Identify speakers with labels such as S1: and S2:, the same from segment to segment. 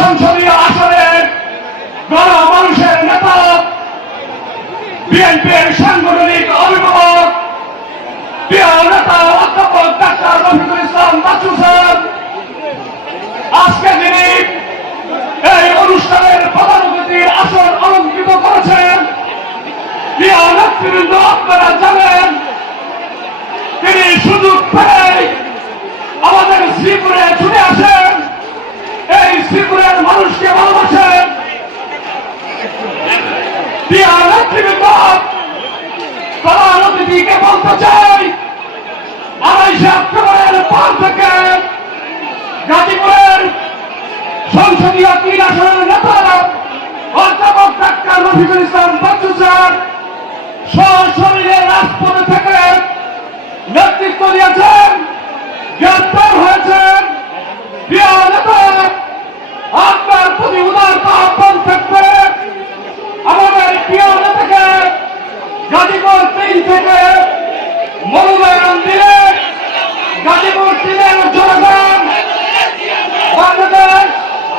S1: সংসদীয় আসনের গণমানুষের নেতা, বিএনপির সাংগঠনিক অভিভাবক, প্রিয় নেতা অধ্যাপক ডাক্তার রফিকুল ইসলাম বাচ্চু স্যার। আজকে তিনি এই অনুষ্ঠানের প্রধান অতিথির আসন অলঙ্কৃত করেছেন প্রিয় নেতৃবৃন্দ আপনারা জানেন তিনি সুযোগ পেয়ে আমাদের শ্রীপুরে ছুটে আসেন এই শ্রীপুরের মানুষকে ভালোবাসেন প্রিয় নেতৃবৃন্দ প্রধান অতিথিকে বলতে চাই, আড়াইশে অক্টোবরের পর থেকে গাজীপুরের সংসদীয় তিন আসনের নেতারা অধ্যাপক ডাক্তার রফিকুল ইসলাম বাচ্চু স্যার সশরীরে রাজপথে থেকে নেতৃত্ব দিয়েছেন, গ্রেপ্তার হয়েছেন প্রিয় নেতা আপনার প্রতি উদার আহ্বান থাকবে আমাদের প্রিয় নেতাকে গাজীপুর তিন থেকে মনোনয়ন দিলে গাজীপুর তিনের জনগণ বাংলাদেশ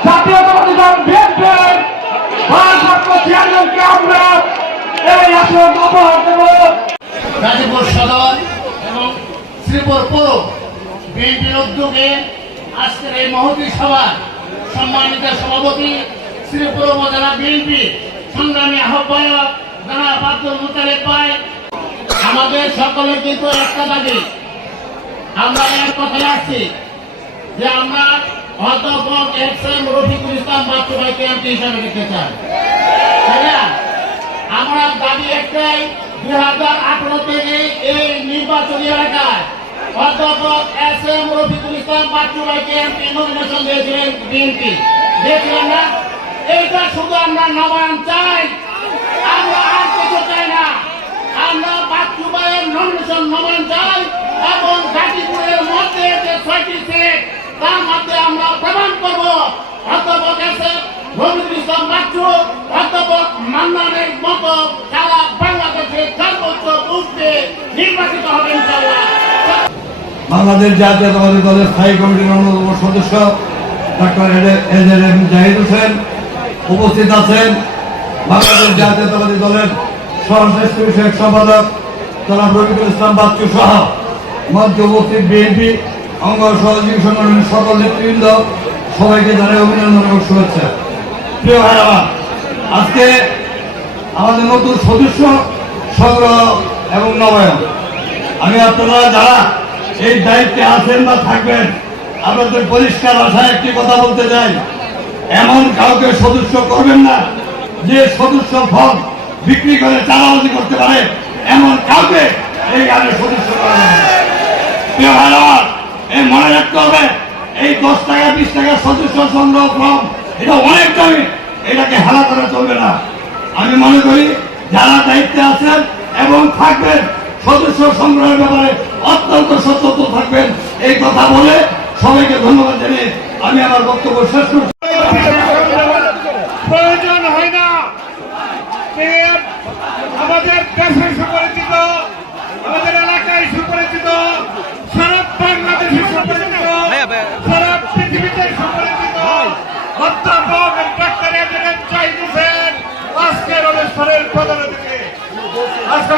S1: জাতীয়তাবাদী দল বিএনপির ভারপ্রাপ্ত চেয়ারম্যানকে আমরা এই আসন উপহার দেব
S2: আমাদের সকলের কিন্তু একটা দাবি। আমরা এক কথায় আসছি যে আমরা অধ্যাপক এক্স এম রফিকুল ইসলাম বাচ্চু হিসাবে দেখতে চাই। তাই না? আমরা দাবি একটাই দুই হাজার আঠারো থেকে এই নির্বাচনী এলাকায় অধ্যাপক এস এম রফিকুল ইসলাম বাচ্চু ভাইকে এমপি নমিনেশন দিয়েছিলেন বিএনপি। দিয়েছিলেন না? এইটা শুধু আমরা নবায়ন চাই, আমরা আর কিছু চাই না। আমরা বাচ্চু ভাইয়ের নমিনেশন নবায়ন চাই এবং গাজীপুরের মধ্যে যে ছয়টি সিট, তার মধ্যে আমরা প্রমাণ করব।
S3: বাংলাদেশ জাতীয়তাবাদী দলের স্থায়ী কমিটির অন্যতম সদস্য ডক্টর এজের এম জাহিদ হোসেন উপস্থিত আছেন বাংলাদেশ জাতীয়তাবাদী দলের সর্বশ্রেষ্ঠ বিষয়ক সম্পাদক জনাব রবিকুল ইসলাম বাচ্চু সহ মঞ্চে উপস্থিত বিএনপি অঙ্গ সহযোগী সংগঠনের সকল নেতৃবৃন্দ সবাইকে জানাই অভিনন্দন এবং শুভেচ্ছা। প্রিয় ভাইরা আজকে আমাদের নতুন সদস্য সংগ্রহ এবং নবায়ন। আমি আপনারা যারা এই দায়িত্বে আছেন বা থাকবেন, আপনাদের পরিষ্কার ভাষায় একটি কথা বলতে চাই। এমন কাউকে সদস্য করবেন না, যে সদস্য ফর্ম বিক্রি করে চালাবাজি করতে পারে, এমন কাউকে এই গানে সদস্য করবেন এই মনে রাখতে হবে, এই দশ টাকা, বিশ টাকা সদস্য সংগ্রহ ফর্ম এটা অনেক দামি, এটাকে হেলা করে চলবে না। আমি মনে করি, যারা দায়িত্বে আছেন এবং থাকবেন, সদস্য সংগ্রহের ব্যাপারে অত্যন্ত সচেতন থাকবেন। এই কথা বলে সবাইকে ধন্যবাদ জানিয়ে আমি আমার বক্তব্য শেষ করছি।
S1: প্রয়োজন হয় না। আমাদের দেশে সুপরিচিত, আমাদের এলাকায় সুপরিচিত, সারা বাংলাদেশে সুপরিচিত, সারা পৃথিবীতে সুপরিচিত অধ্যাপক ডাক্তার আজকের অনুষ্ঠানের প্রধান আজকের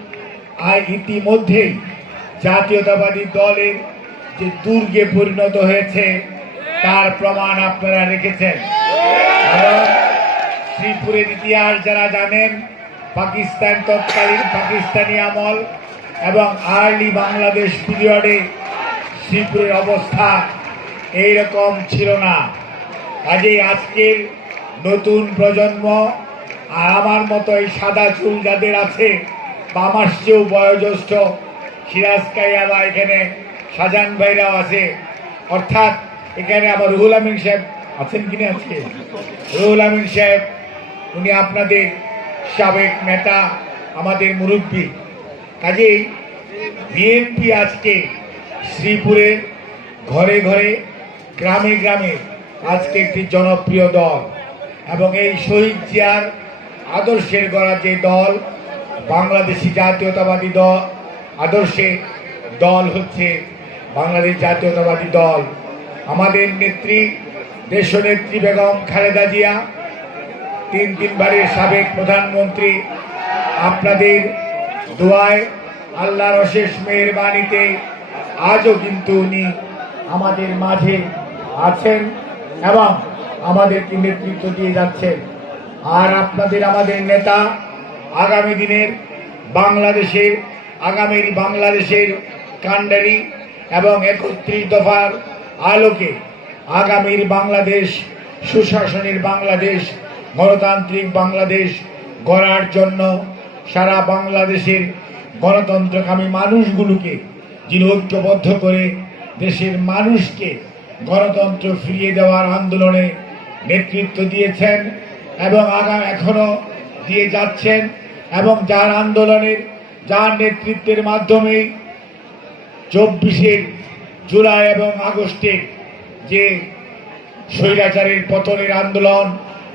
S4: আর ইতিমধ্যেই জাতীয়তাবাদী দলের যে দুর্গে পরিণত হয়েছে, তার প্রমাণ আপনারা রেখেছেন। শ্রীপুরের ইতিহাস যারা জানেন, পাকিস্তান তৎকালীন পাকিস্তানি আমল এবং আর্লি বাংলাদেশ পিরিয়ডে শ্রীপুরের অবস্থা এইরকম ছিল না। কাজেই আজকের নতুন প্রজন্ম আর আমার মতো এই সাদা চুল যাদের আছে বা আমার চেয়েও বয়োজ্যেষ্ঠ সিরাজ কাইয়া বা এখানে শাহজাহান ভাইরাও আছে। অর্থাৎ এখানে আবার রুহুল আমিন সাহেব আছেন কিনা আজকে? রুহুল আমিন সাহেব, উনি আপনাদের সাবেক নেতা, আমাদের মুরব্বী। কাজেই বিএনপি আজকে শ্রীপুরে ঘরে ঘরে, গ্রামে গ্রামে আজকে একটি জনপ্রিয় দল এবং এই শহীদ জিয়ার আদর্শের গড়া যে দল বাংলাদেশি জাতীয়তাবাদী দল আদর্শে দল হচ্ছে বাংলাদেশ জাতীয়তাবাদী দল। আমাদের নেত্রী, দেশনেত্রী বেগম খালেদা জিয়া, তিন তিনবারের সাবেক প্রধানমন্ত্রী, আপনাদের দোয়ায় আল্লাহর অশেষ মেহরবানিতে আজও কিন্তু উনি আমাদের মাঝে আছেন এবং আমাদেরকে নেতৃত্ব দিয়ে যাচ্ছেন। আর আপনাদের, আমাদের নেতা আগামী দিনের বাংলাদেশের আগামীর বাংলাদেশের কাণ্ডারি এবং একত্রিশ দফার আলোকে আগামীর বাংলাদেশ, সুশাসনের বাংলাদেশ, গণতান্ত্রিক বাংলাদেশ গড়ার জন্য সারা বাংলাদেশের গণতন্ত্রকামী মানুষগুলোকে যিনি ঐক্যবদ্ধ করে দেশের মানুষকে গণতন্ত্র ফিরিয়ে দেওয়ার আন্দোলনে নেতৃত্ব দিয়েছেন এবং আগা, এখনও দিয়ে যাচ্ছেন। এবং যার আন্দোলনের, যার নেতৃত্বের মাধ্যমেই চব্বিশের জুলাই এবং আগস্টে যে স্বৈরাচারের পতনের আন্দোলন,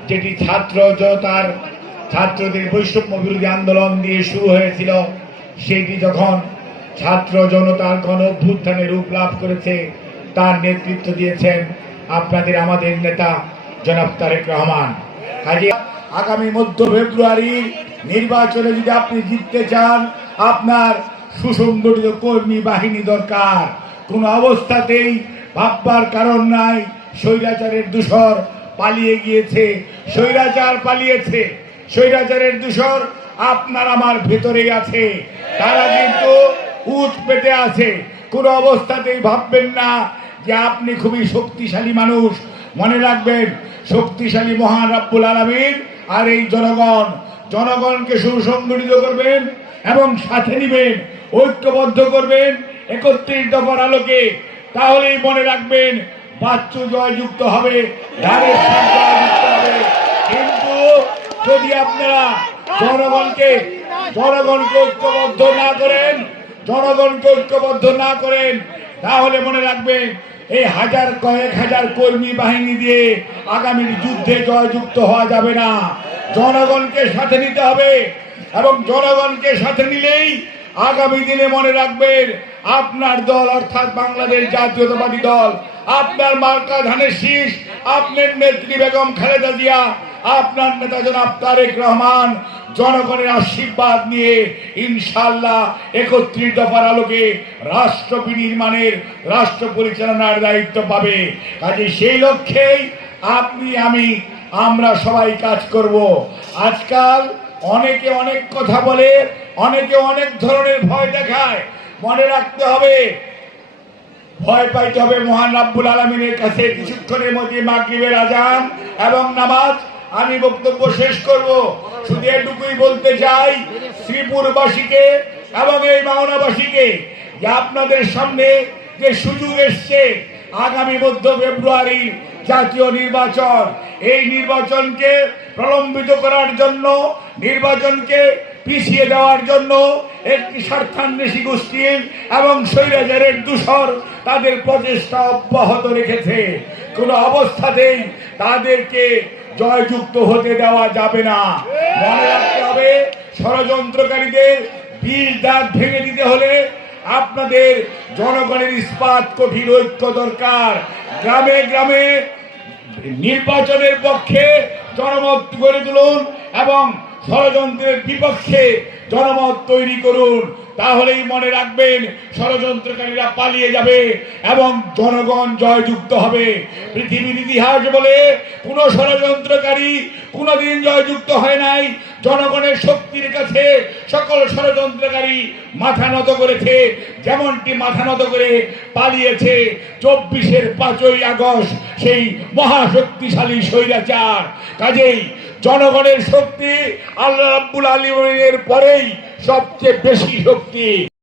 S4: যেটি ছাত্র জনতার, ছাত্রদের বৈষম্য বিরোধী আন্দোলন দিয়ে শুরু হয়েছিল, সেটি যখন ছাত্র জনতার গণ অভ্যুত্থানে রূপ লাভ করেছে, তার নেতৃত্ব দিয়েছেন আপনাদের আমাদের নেতা জনাব তারেক রহমান। কাজে আগামী মধ্য ফেব্রুয়ারি নির্বাচনে যদি আপনি জিততে চান, আপনার সুসংগঠিত কর্মী বাহিনী দরকার। কোন অবস্থাতেই ভাববার কারণ নাই, স্বৈরাচারের দূষর পালিয়ে গিয়েছে। স্বৈরাচার পালিয়েছে, স্বৈরাচারের দূষর আপনার আমার ভেতরেই আছে। তারা কিন্তু উঠ পেতে আছে। কোন অবস্থাতেই ভাববেন না যে আপনি খুবই শক্তিশালী মানুষ। মনে রাখবেন, শক্তিশালী মহান রাব্বুল আলমীর আর এই জনগণ জনগণকে সুসংগঠিত করবেন এবং সাথে নিবেন, ঐক্যবদ্ধ করবেন একত্রিশ দফার আলোকে। তাহলেই মনে রাখবেন বাচ্চু জয়যুক্ত হবে কিন্তু যদি আপনারা জনগণকে জনগণকে ঐক্যবদ্ধ না করেন, জনগণকে ঐক্যবদ্ধ না করেন তাহলে মনে রাখবেন এই হাজার কয়েক হাজার কর্মী বাহিনী দিয়ে আগামীর যুদ্ধে জয়যুক্ত হওয়া যাবে না। জনগণকে সাথে নিতে হবে এবং জনগণকে সাথে নিলেই আগামী দিনে মনে রাখবেন আপনার দল অর্থাৎ বাংলাদেশ জাতীয়তাবাদী দল, আপনার মার্কা ধানের শীষ, আপনার নেত্রী বেগম খালেদা জিয়া আপনার নেতা জনাব তারেক রহমান জনগণের আশীর্বাদ নিয়ে ইনশাল্লাহ একত্রিশ দফার আলোকে রাষ্ট্র বিনির্মাণের, রাষ্ট্র পরিচালনার দায়িত্ব পাবে। কাজে সেই লক্ষ্যেই আপনি, আমি, আমরা সবাই কাজ করব। আজকাল অনেকে অনেক কথা বলে, অনেকে অনেক ধরনের ভয় দেখায়। মনে রাখতে হবে, ভয় পাইতে হবে মহান রাব্বুল আলমিনের কাছে। কিছুক্ষণের মধ্যে মাগরিবের আজান এবং নামাজ আমি বক্তব্য শেষ করব। শুধু এটুকুই বলতে চাই, শ্রীপুরবাসীকে এবং এই মাওনাবাসীকে যে আপনাদের সামনে যে সুযোগ এসছে আগামী মধ্য ফেব্রুয়ারি জাতীয় নির্বাচন, এই নির্বাচনকে প্রলম্বিত করার জন্য, নির্বাচনকে পিছিয়ে দেওয়ার জন্য একটি স্বার্থান্বেষী গোষ্ঠীর এবং স্বৈরাচারের দূষর তাদের প্রচেষ্টা অব্যাহত রেখেছে। কোনো অবস্থাতেই তাদেরকে জয়যুক্ত হতে দেওয়া যাবে না। মনে রাখতে হবে, ষড়যন্ত্রকারীদের বীজ দাঁত ভেঙে দিতে হলে আপনাদের জনগণের ইস্পাত কঠিন ঐক্য দরকার। গ্রামে গ্রামে নির্বাচনের পক্ষে জনমত গড়ে তুলুন এবং ষড়যন্ত্রের বিপক্ষে জনমত তৈরি করুন। তাহলেই মনে রাখবেন ষড়যন্ত্রকারীরা পালিয়ে যাবে এবং জনগণ জয়যুক্ত হবে। পৃথিবীর ইতিহাস বলে কোনো ষড়যন্ত্রকারী কোনোদিন জয়যুক্ত হয় নাই। জনগণের শক্তির কাছে সকল ষড়যন্ত্রকারী মাথা নত করেছে, যেমনটি মাথা নত করে পালিয়েছে চব্বিশের পাঁচই আগস্ট সেই মহাশক্তিশালী স্বৈরাচার। কাজেই জনগণের শক্তি আল্লাহ রাব্বুল আলমের পরেই সবচেয়ে বেশি শক্তি।